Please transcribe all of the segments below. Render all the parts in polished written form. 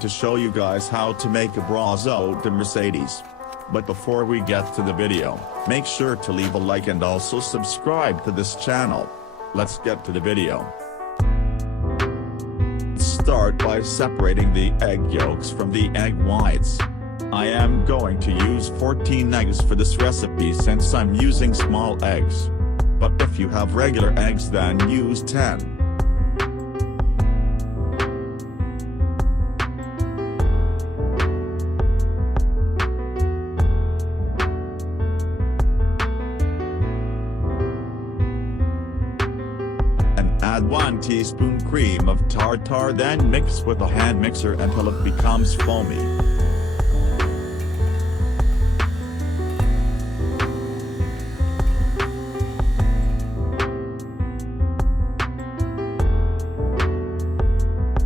to show you guys how to make a Brazo de Mercedes. But before we get to the video, make sure to leave a like and also subscribe to this channel. Let's get to the video. Start by separating the egg yolks from the egg whites. I am going to use 14 eggs for this recipe since I'm using small eggs. But if you have regular eggs, then use 10. Add 1 teaspoon cream of tartar, then mix with a hand mixer until it becomes foamy.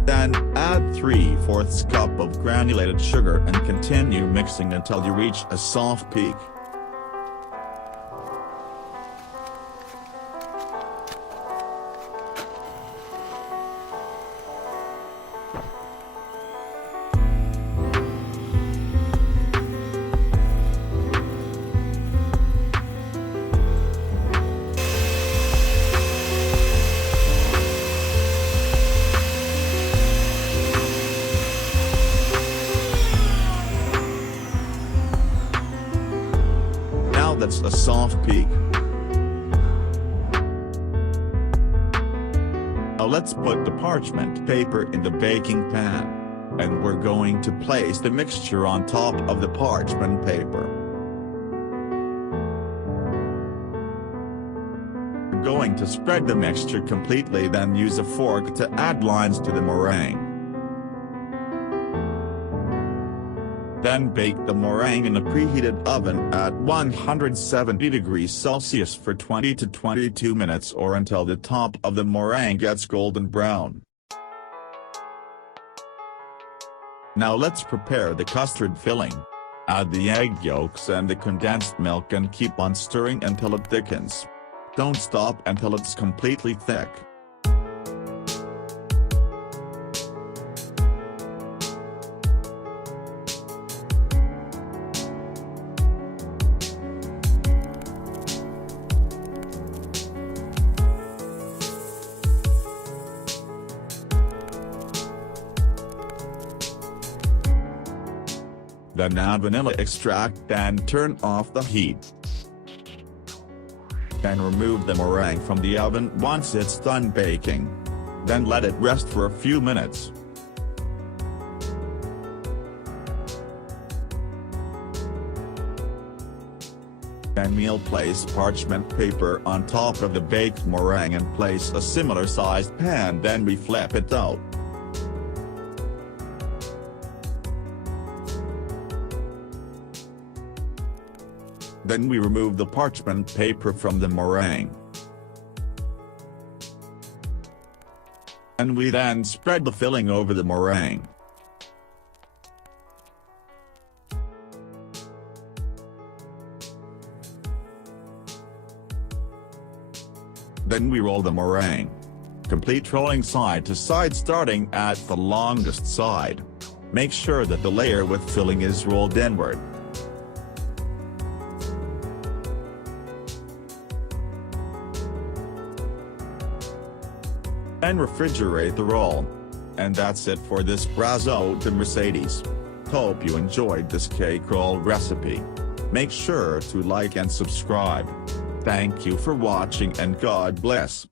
Then, add 3/4 cup of granulated sugar and continue mixing until you reach a soft peak. That's a soft peak. Now let's put the parchment paper in the baking pan. And we're going to place the mixture on top of the parchment paper. We're going to spread the mixture completely, then use a fork to add lines to the meringue. Then bake the meringue in a preheated oven at 170 degrees Celsius for 20 to 22 minutes or until the top of the meringue gets golden brown. Now let's prepare the custard filling. Add the egg yolks and the condensed milk and keep on stirring until it thickens. Don't stop until it's completely thick. Then add vanilla extract and turn off the heat. Then remove the meringue from the oven once it's done baking. Then let it rest for a few minutes. Then we'll place parchment paper on top of the baked meringue and place a similar sized pan, then we flip it out. Then we remove the parchment paper from the meringue. And we then spread the filling over the meringue. Then we roll the meringue. Complete rolling side to side starting at the longest side. Make sure that the layer with filling is rolled inward. And refrigerate the roll. And that's it for this Brazo de Mercedes. Hope you enjoyed this cake roll recipe. Make sure to like and subscribe. Thank you for watching and God bless.